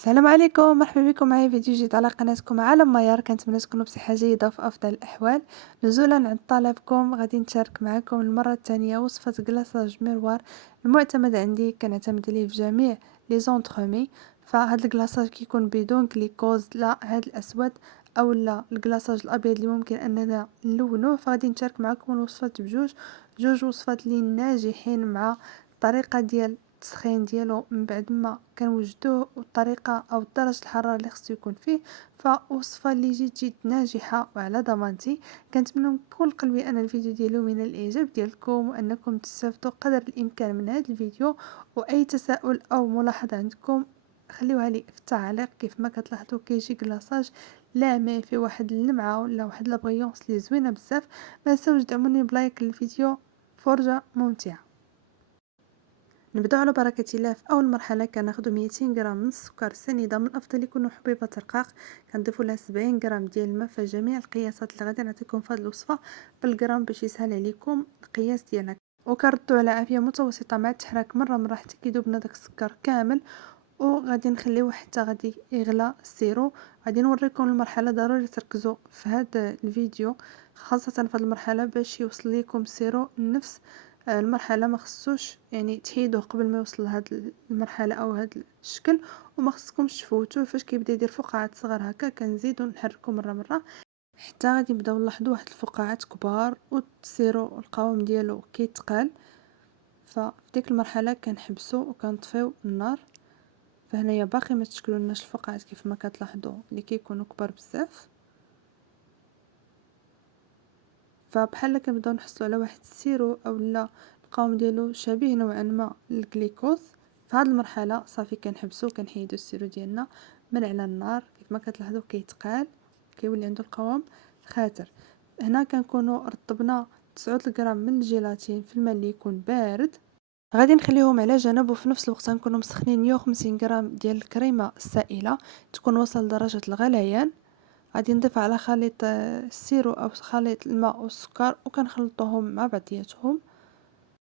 السلام عليكم، مرحبا بكم معايا فيديو جديد على قناتكم عالم ميار. كنتمنى تكونوا بصحة جيدة وفي أفضل الأحوال. نزولا عن طلبكم غادي نشارك معكم المرة الثانية وصفة كلاصاج ميروار المعتمد عندي، كنعتمد عليه في جميع لي زونطغومي. فهاد الكلاصاج كيكون بدون غليكوز، لا هاد الأسود أو لا الكلاصاج الأبيض اللي ممكن أننا نلونوه. فغادي نشارك معكم الوصفات جوج وصفات لي ناجحين مع الطريقة ديال التسخين ديالو من بعد ما كنوجدوه، والطريقه او درجه الحراره اللي خصو يكون فيه. فوصفه اللي جد ناجحه وعلى ضمانتي. كنتمنى من كل قلبي ان الفيديو ديالو من الاعجاب ديالكم وانكم تستافدوا قدر الامكان من هذا الفيديو. واي تساؤل او ملاحظه عندكم خليوها لي في التعليق. كيف ما كتلاحظوا كيجي كلاصاج لامع في واحد اللمعه ولا واحد لابغيونس اللي زوينه بزاف. ما تنساوش دعموني بلايك للفيديو، فرجه ممتعه. نبدأ على بركة الله. في أول مرحلة كناخدو 200 غرام من السكر السنيدة، من الأفضل يكونوا حبيبات رقاق. كنضيفوا لها 70 غرام ديال الماء. فجميع القياسات اللي غادي نعطيكم في هذه الوصفة بالغرام باش يسهل عليكم القياس ديالها. وكنردو على عافية متوسطة مع التحراك مرة حتى كيذوب لنا داك السكر كامل. وغادي نخليوه حتى غادي يغلى السيرو. غادي نوريكم المرحلة، ضروري تركزوا في هذا الفيديو خاصة في هذه المرحلة باش يوصل لكم السيرو نفس المرحله. ما خصوش يعني تحيدوه قبل ما يوصل لهاد المرحله او هاد الشكل. وما خصكمش تفوتوه فاش كيبدا يدير فقاعات صغار هكا. كنزيدو نحركو مره حتى غادي نبداو نلاحظوا واحد الفقاعات كبار وتصيروا القوام ديالو كيتقال. ففي ديك المرحله كنحبسو وكنطفيو النار. فهنايا باقي ما تشكلولناش الفقاعات كيف ما كتلاحظوا اللي كيكونوا كبار بزاف. فبحال كنبداو نحصلوا على واحد السيرو او لا القوام ديالو شبيه نوعا ما للجليكوز. في هذه المرحله صافي كنحبسو كنحيدو السيرو ديالنا من على النار. كيف ما كتلاحظوا كيتقال، كيولي عنده القوام خاتر. هنا كنكونوا رطبنا 9 غرام من الجيلاتين في الماء اللي يكون بارد. غادي نخليهم على جنب، وفي نفس الوقت غنكونوا مسخنين 150 غرام ديال الكريمه السائله تكون وصل لدرجه الغليان. غادي نضيف على خليط السيرو او خليط الماء والسكر وكنخلطوهم مع بعضياتهم.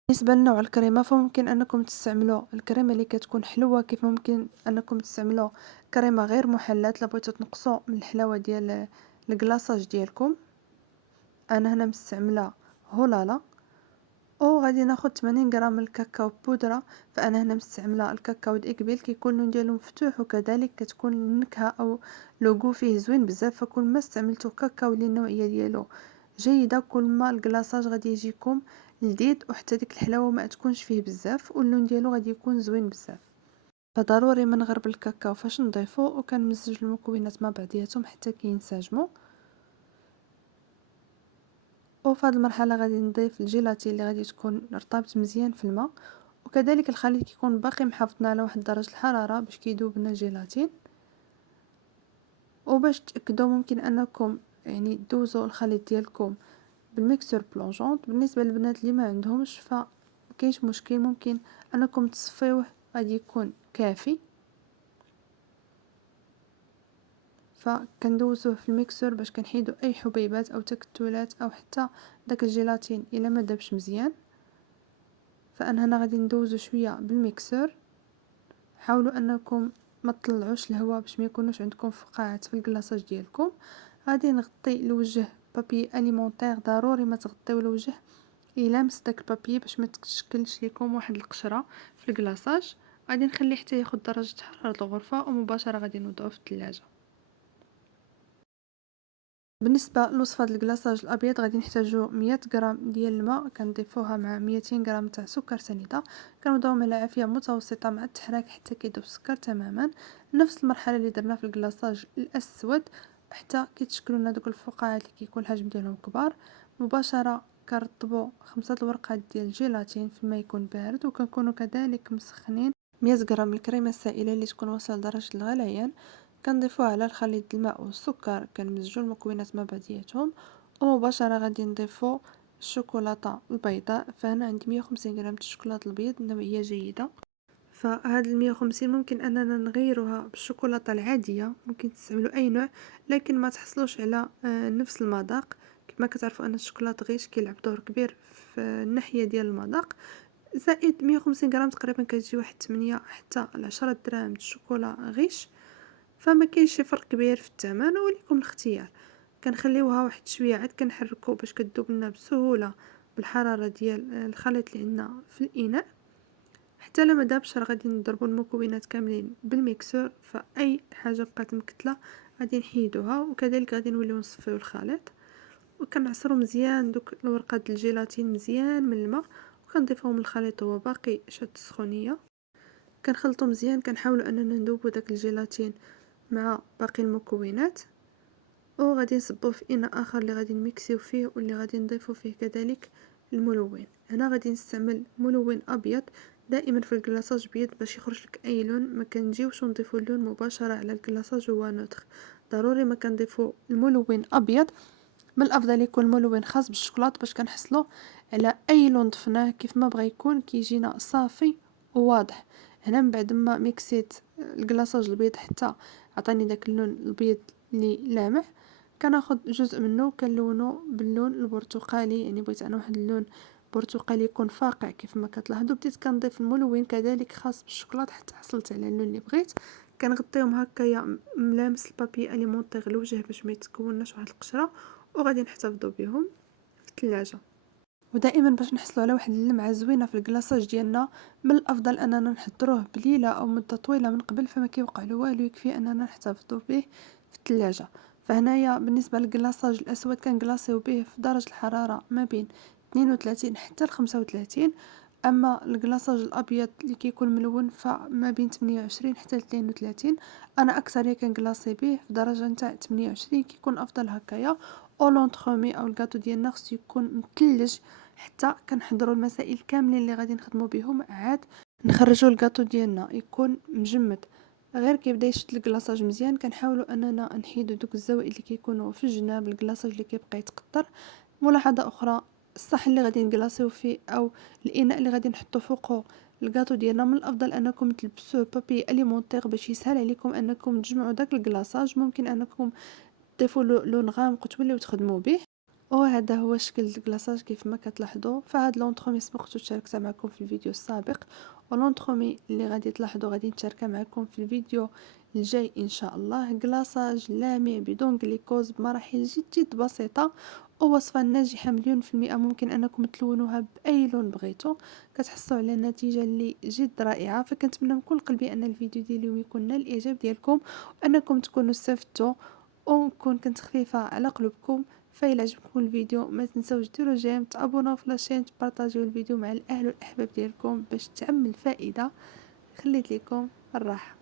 بالنسبه لنوع الكريمه فممكن انكم تستعملوا الكريمه اللي كتكون حلوه، كيف ممكن انكم تستعملوا كريمه غير محلات لا بغيتو تنقصوا من الحلاوه ديال الكلاصاج ديالكم. انا هنا مستعمله هولالا. وغادي ناخد 80 غرام الكاكاو بودرة. فانا هنا مستعمله الكاكاو ديكبيل، كيكون اللون ديالو مفتوح وكذلك كتكون النكهه او لوغو فيه زوين بزاف. فكل ما استعملتو كاكاو اللي النوعيه ديالو جيده كل ما الكلاصاج غادي يجيكم لذيذ، وحتى ديك الحلاوه ما تكونش فيه بزاف واللون ديالو غادي يكون زوين بزاف. فضروري ما نغرب الكاكاو فاش نضيفو، وكنمزج المكونات مع بعضياتهم حتى كينسجموا. وفي هذه المرحله غادي نضيف الجيلاتين اللي غادي تكون رطبت مزيان في الماء. وكذلك الخليط كيكون باقي محافظنا على واحد درجه الحراره باش كيذوب لنا الجيلاتين. وباش تاكدوا ممكن انكم يعني دوزوا الخليط ديالكم بالميكسور بلونجونط. بالنسبه للبنات اللي ما عندهمش فكاينش مشكل، ممكن انكم تصفيوه غادي يكون كافي. فكندوزوه في الميكسور باش كنحيدوا اي حبيبات او تكتلات او حتى داك الجيلاتين الا ما دابش مزيان. فانا هنا غادي ندوزو شويه بالميكسور. حاولوا انكم ما تطلعوش الهواء باش ما يكونوش عندكم فقاعات في الكلاصاج ديالكم. غادي نغطي الوجه بابي اليمونتير. ضروري ما تغطيو الوجه يلامس داك البابي باش ما تشكلش لكم واحد القشره في الكلاصاج. غادي نخليه حتى ياخد درجه حراره الغرفه ومباشره غادي نوضعوه في الثلاجه. بالنسبه لوصفه الكلاصاج الابيض غادي نحتاجو 100 غرام ديال الماء كنضيفوها مع 200 غرام تاع سكر سنيده. كنوضعوهم على عافيه متوسطه مع التحراك حتى كيذوب السكر تماما. نفس المرحله اللي درنا في الكلاصاج الاسود حتى كيتشكلوا لنا دوك الفقاعات اللي كيكون الحجم ديالهم كبار. مباشره كنرطبوا 5 الورقات ديال الجيلاتين في الماء يكون بارد. وكنكونوا كذلك مسخنين 100 غرام الكريمه السائله اللي تكون وصل لدرجه الغليان. كنضيفوها على الخليط الماء والسكر. كنمزجو المكونات مع بعضياتهم. ومباشره غادي نضيفو الشوكولاته البيضاء. فهنا عندي 150 غرام الشوكولاته البيض نوعيه جيده. فهاد 150 ممكن اننا نغيروها بالشوكولاته العاديه، ممكن تستعملوا اي نوع لكن ما تحصلوش على نفس المذاق. كما كتعرفوا ان الشوكولاته غيش كيلعب دور كبير في الناحيه ديال المذاق. زائد 150 غرام تقريبا كتجي واحد 8 حتى ل 10 دراهم د الشوكولا غيش. فما كاينش شي فرق كبير في الثمن، وليكم الاختيار. كنخليوها واحد شويه عاد كنحركو باش كتذوب لنا بسهوله بالحراره ديال الخليط اللي عندنا في الاناء. حتى لما دابش راه غادي نضربوا المكونات كاملين بالميكسور، فاي حاجه بقات مكتله غادي نحيدوها، وكذلك غادي نوليو نصفيو الخليط وكنعصروا مزيان دوك الورقات ديال الجيلاتين مزيان من الماء، وكنضيفوهم للخليط وهو باقي شاد السخونيه. كنخلطو مزيان، كنحاولوا اننا نذوبوا داك الجيلاتين مع باقي المكونات، وغادي نصبوه في اناء اخر اللي غادي نميكسيو فيه واللي غادي نضيفو فيه كذلك الملون. هنا غادي نستعمل ملون ابيض. دائما في الكلاصاج بيض باش يخرج لك اي لون، ما كنجيوش نضيفو اللون مباشره على الكلاصاج هو نوتر، ضروري ما كنضيفو الملون ابيض. من الافضل يكون ملون خاص بالشوكولاط باش كنحصلوا على اي لون ضفناه كيف ما بغى يكون كيجينا صافي وواضح. هنا من بعد ما ميكسيت الكلاصاج البيض حتى عطاني داك اللون البيض اللي لامع، كناخذ جزء منه كنلونو باللون البرتقالي، يعني بغيت انا واحد اللون برتقالي يكون فاقع كيف ما كتلاحظوا. بديت كنضيف الملون كذلك خاص بالشوكولاط حتى حصلت على اللون اللي بغيت. كنغطيهم هكايا ملامس البابي اليمونطيغ الوجه باش ما يتكوناش واحد القشره، وغادي نحتفظوا بهم في الثلاجه. ودائما باش نحصلوا على واحد اللمعه زوينه في الكلاصاج ديالنا، من الافضل اننا نحضروه بليله او مده طويله من قبل، فما كيوقع له والو، يكفي اننا نحتفظوا به في الثلاجه. فهنايا بالنسبه للكلاصاج الاسود كنكلاصيو به في درجه الحراره ما بين 32 حتى ل 35. اما الكلاصاج الابيض اللي كيكون ملون فما بين 28 حتى ل 32. انا اكثر كنكلاصي به في درجه نتاع 28، كيكون افضل هكايا. او لونطرومي او الكاطو ديالنا خصو يكون مثلج حتى كنحضروا المسائل كاملين اللي غادي نخدموا بهم، عاد نخرجوا الكاطو ديالنا يكون مجمد. غير كيبدا يشد الكلاصاج مزيان كنحاولوا اننا نحيدوا دوك الزوائد اللي كيكونوا في الجناب الكلاصاج اللي كيبقى يتقطر. ملاحظه اخرى، الصحن اللي غادي نكلاصيو فيه او الاناء اللي غادي نحطو فوقه الكاطو ديالنا، من الافضل انكم تلبسوه بابي اليمونطيغ باش يسهل عليكم انكم تجمعوا داك الكلاصاج. ممكن انكم تضيفوا لون غامق وتوليو تخدموا به. وهذا هو شكل الكلاصاج كيف ما كتلاحظوا. فهاد لونطرومي سبقت وشاركتها معكم في الفيديو السابق، ولونطرومي اللي غادي تلاحظوا غادي نشاركها معكم في الفيديو الجاي ان شاء الله. كلاصاج لامع بدون جليكوز بمراحل جد جد بسيطه، ووصفه ناجحه 100%. ممكن انكم تلونوها باي لون بغيتو، كتحصلوا على نتيجه اللي جد رائعه. فكنتمنى من كل قلبي ان الفيديو ديال اليوم يكون نال الاعجاب ديالكم، وانكم تكونوا استفدتوا ونكون كنت خفيفة على قلوبكم. فإلا عجبكم الفيديو ما تنسوش ديروا جيم، تابوناو في لاشين، تبارطاجيو الفيديو مع الاهل والاحباب ديالكم باش تعم الفائده. خليت لكم الراحه.